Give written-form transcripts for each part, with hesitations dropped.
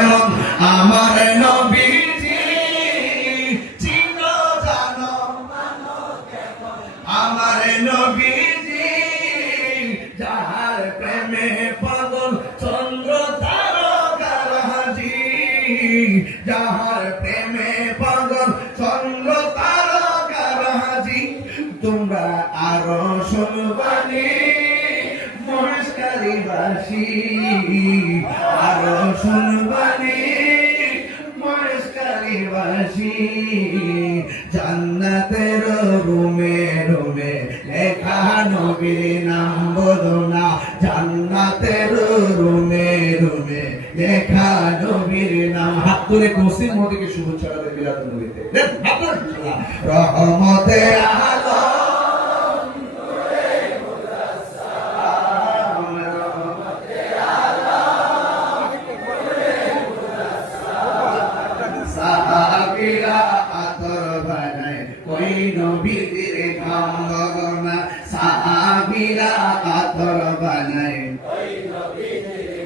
কেমন আমার নবীজি চিনো জানো মানো কেমন আমার নবীজি যাহার প্রেমে পাগল চন্দ্র তারকারাজি যাহার প্রেমে পাগল চন্দ্র তারকারাজি তোমরা আরো শুনবানি মহেশকালীবাসী আরো শুনবানি মহেশকালীবাসী জান্নাতের রুমে রুমে লেখা নবীর নাম বলো না জান্নাতের রুমে রুমে লেখা নবীর নাম হাত তুলে কসিম মোদিকে শুভেচ্ছা জানাতে বিলাত নবীতে রহমতে আলম সাহাবীরা আতর বানায় ওই নবীর ঘাম গগনা সাহাবীরা আতর বানায় ওই নবীর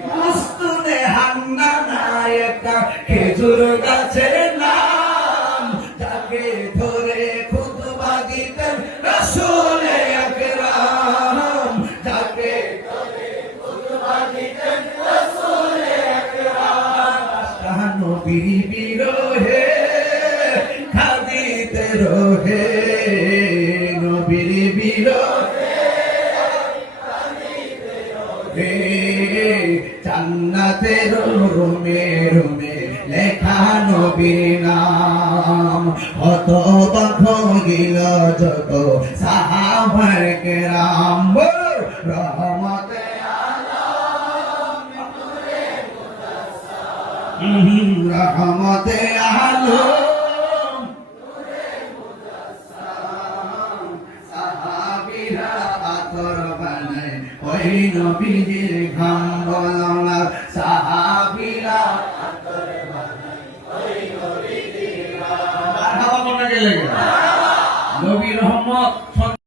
মস্তুনে হান্না নায়কা খেজুর গাছের নাম যাকে ধরে খুতবা দিতেন রাসূল আকরাম যাকে ধরে খুতবা দিতেন রাসূল আকরাম নবীর বিরহে খাদিতে রহে নবীর বিরহে খাদিতে রহে জান্নাতের রুমে রুমে লেখা নবীর নাম হত বখগিল যত সাহাবায়ে কেরাম রহমতে রহমতে আলম সাহাবীরা আতর বানায় ওই নবীর ঘাম বলো না